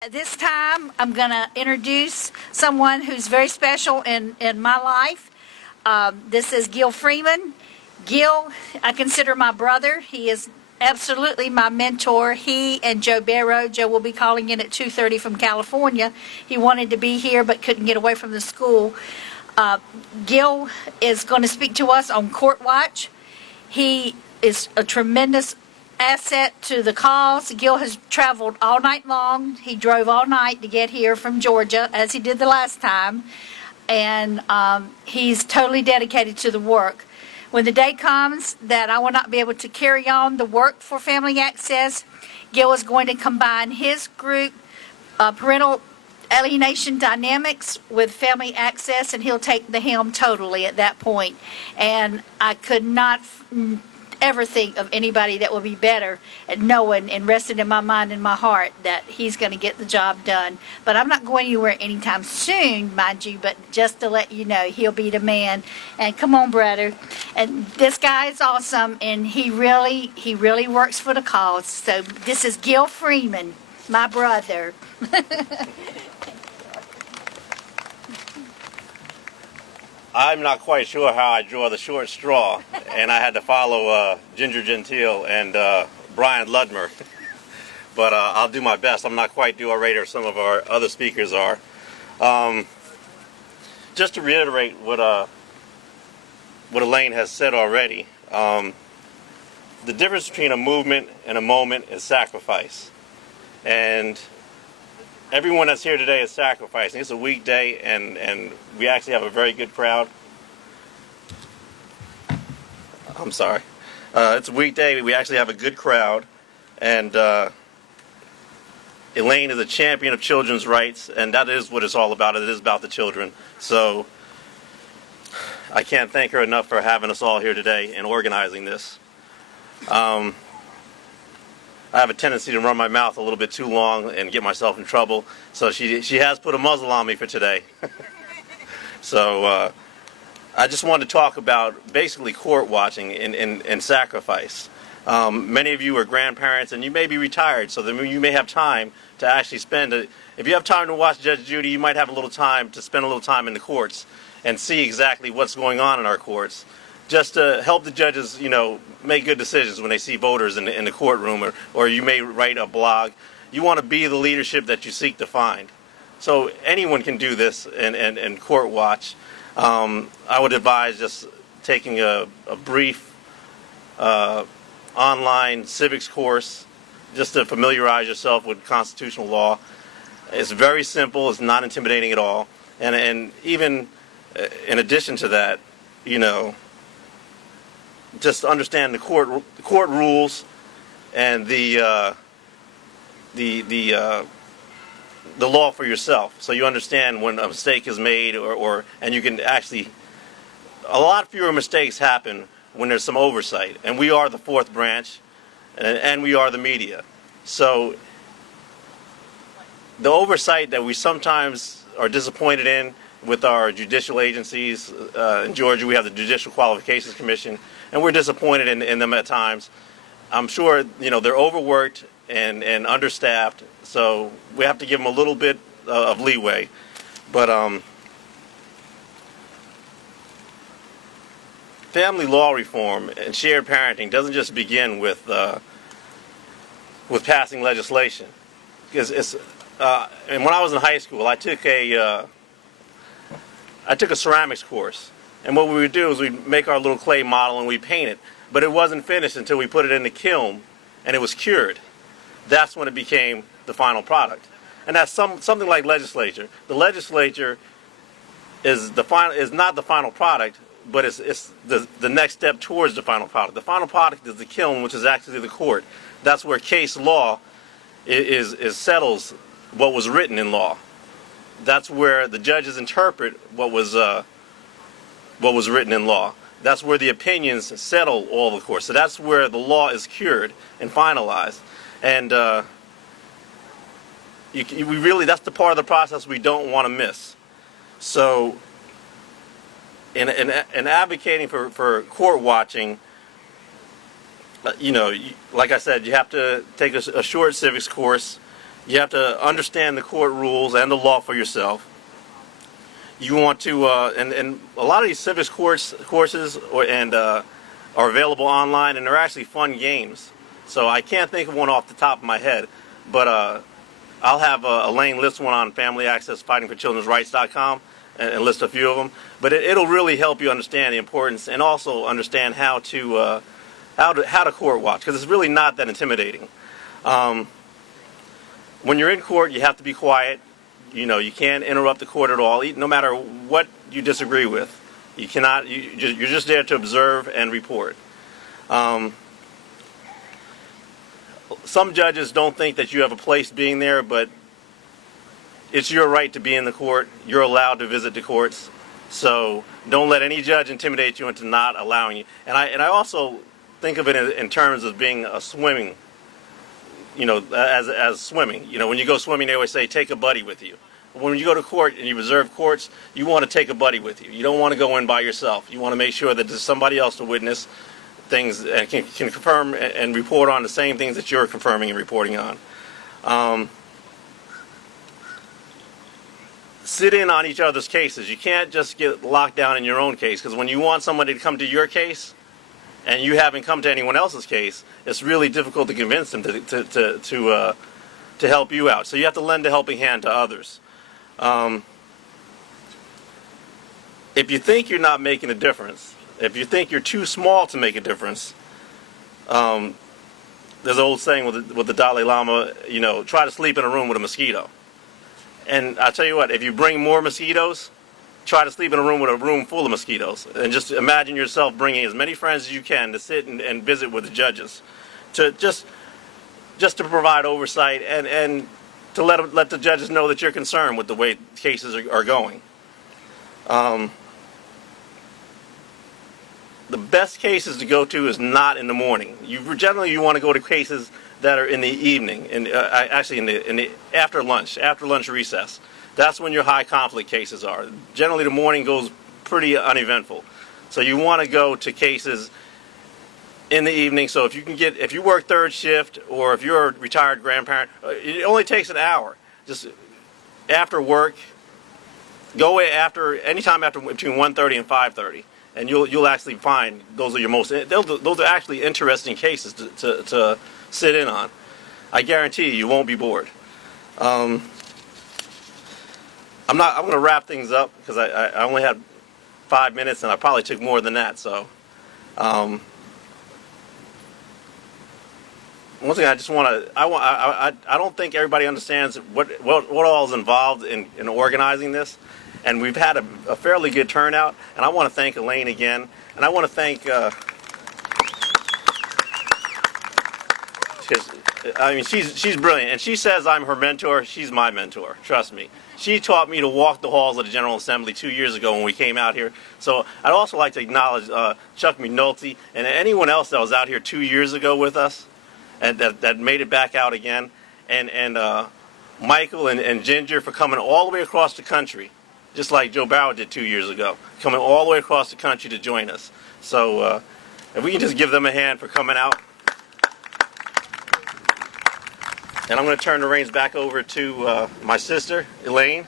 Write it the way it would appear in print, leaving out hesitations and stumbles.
At this time, I'm going to introduce someone who's very special in my life. This is Gil Freeman. Gil, I consider my brother. He is absolutely my mentor. He and Joe Barrow. Joe will be calling in at 2:30 from California. He wanted to be here but couldn't get away from the school. Gil is going to speak to us on Court Watch. He is a tremendous asset to the cause. Gil has traveled all night long. He drove all night to get here from Georgia, as he did the last time, and he's totally dedicated to the work. When the day comes that I will not be able to carry on the work for Family Access, Gil is going to combine his group, Parental Alienation Dynamics, with Family Access, and he'll take the helm totally at that point. And I could not ever think of anybody that will be better at knowing and resting in my mind and my heart that he's going to get the job done. But I'm not going anywhere anytime soon, mind you, but just to let you know, he'll be the man. And come on, brother. And this guy is awesome, and he really works for the cause. So this is Gil Freeman, my brother. I'm not quite sure how I draw the short straw, and I had to follow Ginger Gentile and Brian Ludmer. But I'll do my best. I'm not quite the orator some of our other speakers are. Just to reiterate what Elaine has said already, the difference between a movement and a moment is sacrifice. And everyone that's here today is sacrificing. It's a weekday, and we actually have a very good crowd. I'm sorry. It's a weekday. We actually have a good crowd, and Elaine is a champion of children's rights, and that is what it's all about. It is about the children. So I can't thank her enough for having us all here today and organizing this. I have a tendency to run my mouth a little bit too long and get myself in trouble, so she has put a muzzle on me for today. So I just wanted to talk about basically court watching and sacrifice. Many of you are grandparents, and you may be retired, so then you may have time to actually spend it. If you have time to watch Judge Judy, you might have a little time to spend a little time in the courts and see exactly what's going on in our courts, just to help the judges, make good decisions when they see voters in the courtroom, or you may write a blog. You want to be the leadership that you seek to find. So anyone can do this and court watch. I would advise just taking a brief online civics course just to familiarize yourself with constitutional law. It's very simple. It's not intimidating at all. And even in addition to that, just understand the court rules and the law for yourself, so you understand when a mistake is made, and you can actually. A lot fewer mistakes happen when there's some oversight, and we are the fourth branch, and we are the media. So the oversight that we sometimes are disappointed in with our judicial agencies, in Georgia we have the Judicial Qualifications Commission, and we're disappointed in them at times. I'm sure they're overworked and understaffed, so we have to give them a little bit of leeway. But family law reform and shared parenting doesn't just begin with passing legislation. Because and when I was in high school, I took a ceramics course. And what we would do is we'd make our little clay model and we'd paint it. But it wasn't finished until we put it in the kiln and it was cured. That's when it became the final product. And that's something like legislature. The legislature is not the final product, but it's the next step towards the final product. The final product is the kiln, which is actually the court. That's where case law settles what was written in law. That's where the judges interpret what was written in law. That's where the opinions settle all the courts. So that's where the law is cured and finalized. And that's the part of the process we don't want to miss. So in advocating for court watching, like I said, you have to take a short civics course. You have to understand the court rules and the law for yourself. You want to, and a lot of these civics courses are available online, and they're actually fun games. So I can't think of one off the top of my head, but I'll have Elaine list one on Family Access Fighting for Children's Rights.com and list a few of them. But it'll really help you understand the importance and also understand how to court watch, because it's really not that intimidating. When you're in court, you have to be quiet. You know, you can't interrupt the court at all, no matter what you disagree with. You cannot. You're just there to observe and report. Some judges don't think that you have a place being there, but it's your right to be in the court. You're allowed to visit the courts. So don't let any judge intimidate you into not allowing you. And I also think of it in terms of being a swimming, you know, as swimming. You know, when you go swimming, they always say, take a buddy with you. When you go to court and you observe courts, you want to take a buddy with you. You don't want to go in by yourself. You want to make sure that there's somebody else to witness things and can confirm and report on the same things that you're confirming and reporting on. Sit in on each other's cases. You can't just get locked down in your own case, because when you want somebody to come to your case and you haven't come to anyone else's case, it's really difficult to convince them to help you out. So you have to lend a helping hand to others. If you think you're not making a difference, if you think you're too small to make a difference, there's an old saying with the Dalai Lama, you know, try to sleep in a room with a mosquito. And I tell you what, if you bring more mosquitoes, try to sleep in a room full of mosquitoes. And just imagine yourself bringing as many friends as you can to sit and visit with the judges, to just to provide oversight and to let the judges know that you're concerned with the way cases are going. The best cases to go to is not in the morning. Generally you want to go to cases that are in the evening, actually in the after lunch recess. That's when your high conflict cases are. Generally the morning goes pretty uneventful. So you want to go to cases in the evening. So if you work third shift, or if you're a retired grandparent, it only takes an hour. Just after work, go anytime between 1:30 and 5:30. And you'll actually find those are actually interesting cases to sit in on. I guarantee you won't be bored. I'm going to wrap things up, because I only had 5 minutes, and I probably took more than that. So once again, I just want to. I don't think everybody understands what all is involved in organizing this. And we've had a fairly good turnout, and I want to thank Elaine again, and I want to thank, she's brilliant, and she says I'm her mentor. She's my mentor, trust me. She taught me to walk the halls of the General Assembly 2 years ago when we came out here. So I'd also like to acknowledge Chuck McNulty and anyone else that was out here 2 years ago with us, and that made it back out again, and Michael and Ginger for coming all the way across the country, just like Joe Bauer did 2 years ago, coming all the way across the country to join us. So if we can just give them a hand for coming out. And I'm going to turn the reins back over to my sister, Elaine.